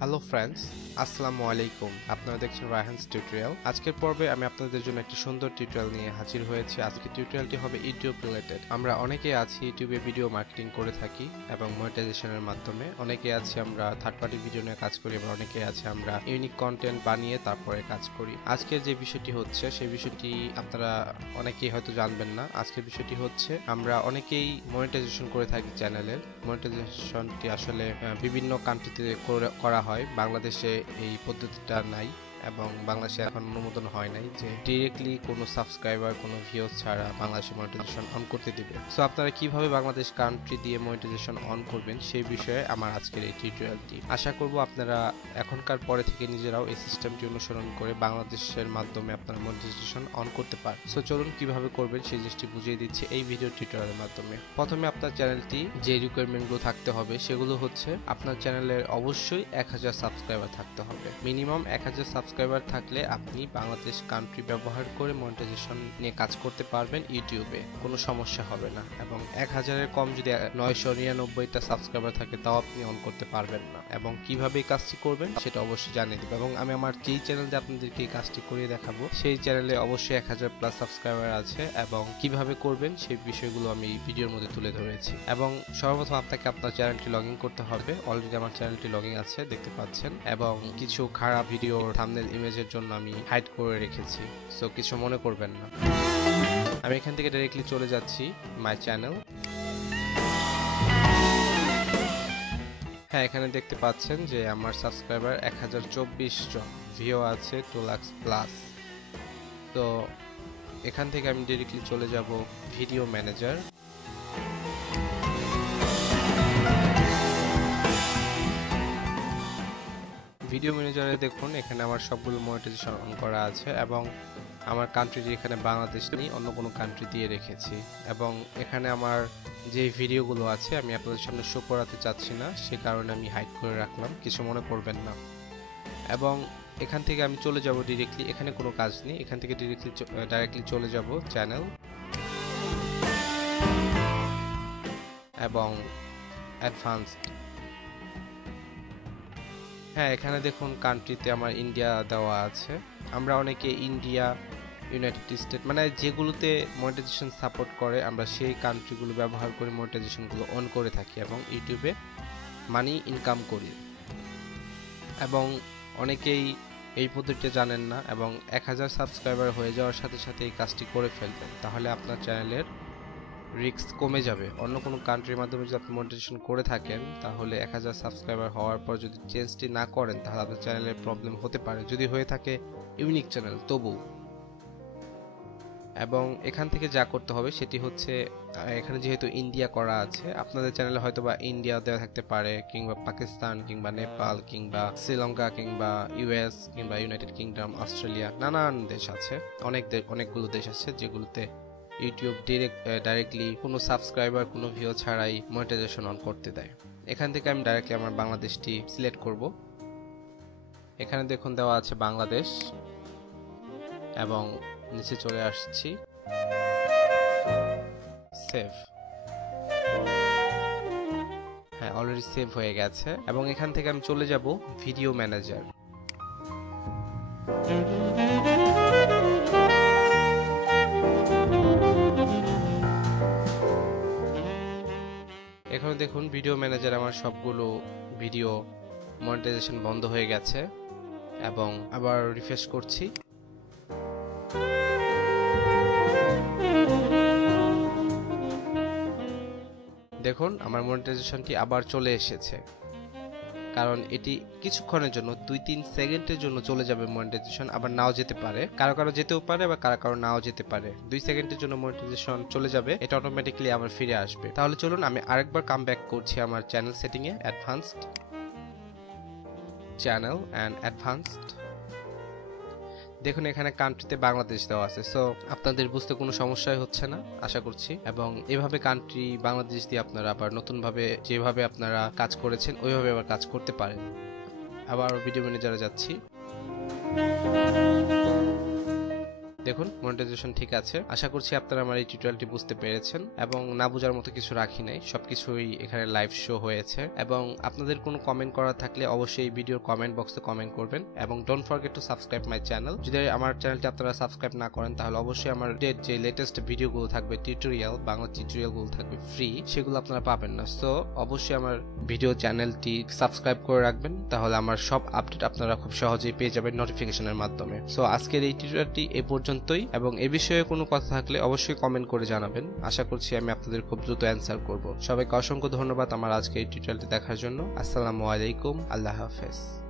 Hello friends, আসসালামু আলাইকুম। আপনারা দেখছেন রায়হানস টিউটোরিয়াল। আজকের পর্বে আমি আপনাদের জন্য একটি সুন্দর টিউটোরিয়াল নিয়ে হাজির হয়েছি। আজকের টিউটোরিয়ালটি হবে ইউটিউব রিলেটেড। আমরা অনেকেই আছি ইউটিউবে ভিডিও মার্কেটিং করে থাকি এবং মনিটাইজেশনের মাধ্যমে। অনেকেই আছি আমরা থার্ড পার্টি ভিডিও নিয়ে কাজ করি, এবং অনেকেই আছে আমরা ইউনিক কন্টেন্ট বানিয়ে তারপরে কাজ করি। আজকের যে বিষয়টি হচ্ছে সেই বিষয়টি আপনারা অনেকেই হয়তো জানবেন না। আজকের বিষয়টি হচ্ছে আমরা অনেকেই মনিটাইজেশন করে থাকি চ্যানেলের। মনিটাইজেশনটি আসলে বিভিন্ন কান্ট্রিতে করা হয়। বাংলাদেশে এই পদ্ধতিটা নাই এবং বাংলাদেশে এখন অনুমোদন হয় নাই যে ডিরেক্টলি কোনো সাবস্ক্রাইবার কোনো ভিউজ ছাড়া বাংলাদেশে মনিটাইজেশন অন করতে দিবে। সো আপনারা কিভাবে বাংলাদেশ কান্ট্রি দিয়ে মনিটাইজেশন অন করবেন সেই বিষয়ে আমার আজকের এই টিউটোরিয়ালটি। আশা করব আপনারা এখনকার পরে থেকে নিজেরাও এই সিস্টেমটি অনুসরণ করে বাংলাদেশের মাধ্যমে আপনারা মনিটাইজেশন অন করতে পারেন। সো চলুন কিভাবে করবেন সেই জিনিসটি বুঝিয়ে দিচ্ছি এই ভিডিও টিউটোরিয়ালের মাধ্যমে। প্রথমে আপনার চ্যানেলটি যে রিকোয়ারমেন্টগুলো থাকতে হবে সেগুলো হচ্ছে আপনার চ্যানেলের অবশ্যই 1000 সাবস্ক্রাইবার থাকতে হবে। মিনিমাম 1000 সাবস্ক্রাইবার থাকলে আপনি বাংলাদেশ কান্ট্রি ব্যবহার করে মনিটাইজেশন নিয়ে কাজ করতে পারবেন। ইউটিউবে কোনো সমস্যা হবে না। এবং 1000-এর কম যদি 999টা সাবস্ক্রাইবার থাকে তাও আপনি অন করতে পারবেন না। এবং কিভাবে এই কাজটি করবেন সেটা অবশ্যই জানিয়ে দেব। এবং আমি আমার যেই চ্যানেলে আপনাদেরকে এই কাজটি করিয়ে দেখাবো সেই চ্যানেলে অবশ্যই 1000+ সাবস্ক্রাইবার আছে, এবং কিভাবে করবেন সেই বিষয়গুলো আমি এই ভিডিওর মধ্যে তুলে ধরেছি। এবং সর্বপ্রথম আপনাকে আপনার চ্যানেলটি লগ ইন করতে হবে। অলরেডি আমার চ্যানেলটি লগ ইন আছে, দেখতে পাচ্ছেন। এবং কিছু খারাপ ভিডিও থাম্বনেল ইমেজের জন্য আমি হাইড করে রেখেছি, সো কিছু মনে করবেন না। আমি এখান থেকে ডাইরেক্টলি চলে যাচ্ছি মাই চ্যানেল। হ্যাঁ, এখানে দেখতে পাচ্ছেন যে আমার সাবস্ক্রাইবার 1024 জন, ভিউ আছে 2 লাখ প্লাস। তো এখান থেকে আমি ডাইরেক্টলি চলে যাব ভিডিও ম্যানেজার। ভিডিও ম্যানেজারে দেখুন এখানে আমার সবগুলো মনিটাইজেশন অন করা আছে, এবং আমার কান্ট্রি এখানে বাংলাদেশ নেই, অন্য কোনো কান্ট্রি দিয়ে রেখেছি। এবং এখানে আমার যে ভিডিওগুলো আছে আমি আপনাদের সামনে শো করাতে চাচ্ছি না, সে কারণে আমি হাইড করে রাখলাম, কিছু মনে করবেন না। এবং এখান থেকে আমি চলে যাব ডিরেক্টলি, এখানে কোনো কাজ নেই, এখান থেকে ডাইরেক্টলি চলে যাব চ্যানেল এবং অ্যাডভান্সড। হ্যাঁ, এখানে দেখুন কান্ট্রিতে আমার ইন্ডিয়া দেওয়া আছে। আমরা অনেকে ইন্ডিয়া, ইউনাইটেড স্টেট মানে যেগুলোতে মনিটাইজেশন সাপোর্ট করে আমরা সেই কান্ট্রিগুলো ব্যবহার করে মনিটাইজেশনগুলো অন করে থাকি এবং ইউটিউবে মানি ইনকাম করি। এবং অনেকেই এই পদ্ধতিটা জানেন না, এবং 1000 সাবস্ক্রাইবার হয়ে যাওয়ার সাথে সাথে এই কাজটি করে ফেলবেন, তাহলে আপনার চ্যানেলের রিস্ক কমে যাবে। অন্য কোনো কান্ট্রির মাধ্যমে যদি আপনি মনিটাইজেশন করে থাকেন তাহলে 1000 সাবস্ক্রাইবার হওয়ার পর যদি চেঞ্জটি না করেন তাহলে আপনার চ্যানেলের প্রবলেম হতে পারে, যদি হয়ে থাকে ইউনিক চ্যানেল তবু। এবং এখান থেকে যা করতে হবে সেটি হচ্ছে, এখানে যেহেতু ইন্ডিয়া করা আছে, আপনাদের চ্যানেলে হয়তো বা ইন্ডিয়া দেওয়া থাকতে পারে, কিংবা পাকিস্তান, কিংবা নেপাল, কিংবা শ্রীলঙ্কা, কিংবা ইউএস, কিংবা ইউনাইটেড কিংডম, অস্ট্রেলিয়া, নানান দেশ আছে। অনেকগুলো দেশ আছে যেগুলোতে ইউটিউব ডাইরেক্টলি কোনো সাবস্ক্রাইবার কোনো ভিউ ছাড়াই মনিটাইজেশন অন করতে দেয়। এখান থেকে আমি ডাইরেক্টলি আমার বাংলাদেশটি সিলেক্ট করব। এখানে দেখুন দেওয়া আছে বাংলাদেশ, এবং নিচে চলে আসছি সেভ। হ্যাঁ, অলরেডি সেভ হয়ে গেছে। এবং এখান থেকে আমি চলে যাব ভিডিও ম্যানেজার। এখানে দেখুন ভিডিও ম্যানেজার আমার সবগুলো ভিডিও মনিটাইজেশন বন্ধ হয়ে গেছে, এবং আবার রিফ্রেশ করছি। দেখুন আমার মনিটাইজেশনটি আবার চলে এসেছে, কারণ এটি কিছুক্ষণের জন্য 2-3 সেকেন্ডের জন্য চলে যাবে মনিটাইজেশন, আবার নাও যেতে পারে, কারো যেতেও পারে বা কারো নাও যেতে পারে। 2 সেকেন্ডের জন্য মনিটাইজেশন চলে যাবে, এটা অটোমেটিক্যালি আবার ফিরে আসবে। তাহলে চলুন আমি আরেকবার কাম ব্যাক করছি আমার channel setting A, advanced channel and advanced. দেখুন এখানে কান্ট্রিতে বাংলাদেশ দেওয়া আছে, সো আপনাদের বুঝতে কোনো সমস্যাই হচ্ছে না আশা করছি। এবং এভাবে কান্ট্রি বাংলাদেশ দিয়ে আপনারা আবার নতুনভাবে যেভাবে আপনারা কাজ করেছেন ওইভাবে আবার কাজ করতে পারেন। আবার ভিডিও ম্যানেজারে যাচ্ছি। দেখুন মনিটাইজেশন ঠিক আছে। আশা করছি আপনারা আমার এই টিউটোরিয়ালটি বুঝতে পেরেছেন এবং না বোঝার মতো কিছু রাখি নাই, সবকিছুই এখানে লাইভ শো হয়েছে। এবং আপনাদের কোনো কমেন্ট করা থাকলে অবশ্যই এই ভিডিওর কমেন্ট বক্সে কমেন্ট করবেন এবং don't forget to subscribe my channel. যদি আমার চ্যানেলটি আপনারা সাবস্ক্রাইব না করেন তাহলে অবশ্যই আমার যে লেটেস্ট ভিডিওগুলো থাকবে, টিউটোরিয়াল, বাংলা টিউটোরিয়ালগুলো থাকবে ফ্রি, সেগুলো আপনারা পাবেন না। সো অবশ্যই আমার ভিডিও চ্যানেলটি সাবস্ক্রাইব করে রাখবেন, তাহলে আমার সব আপডেট আপনারা খুব সহজেই পেয়ে যাবেন নোটিফিকেশনের মাধ্যমে। সো আজকের এই টিউটোরিয়ালটি এ পর্যন্তই এবং এ বিষয়ে কোনো কথা থাকলে অবশ্যই কমেন্ট করে জানাবেন। আশা করছি আমি আপনাদের খুব দ্রুত অ্যান্সার করব। সবাইকে অসংখ্য ধন্যবাদ আমার আজকে এই টিউটোরিয়ালটি দেখার জন্য। আসসালামু আলাইকুম, আল্লাহ হাফেজ।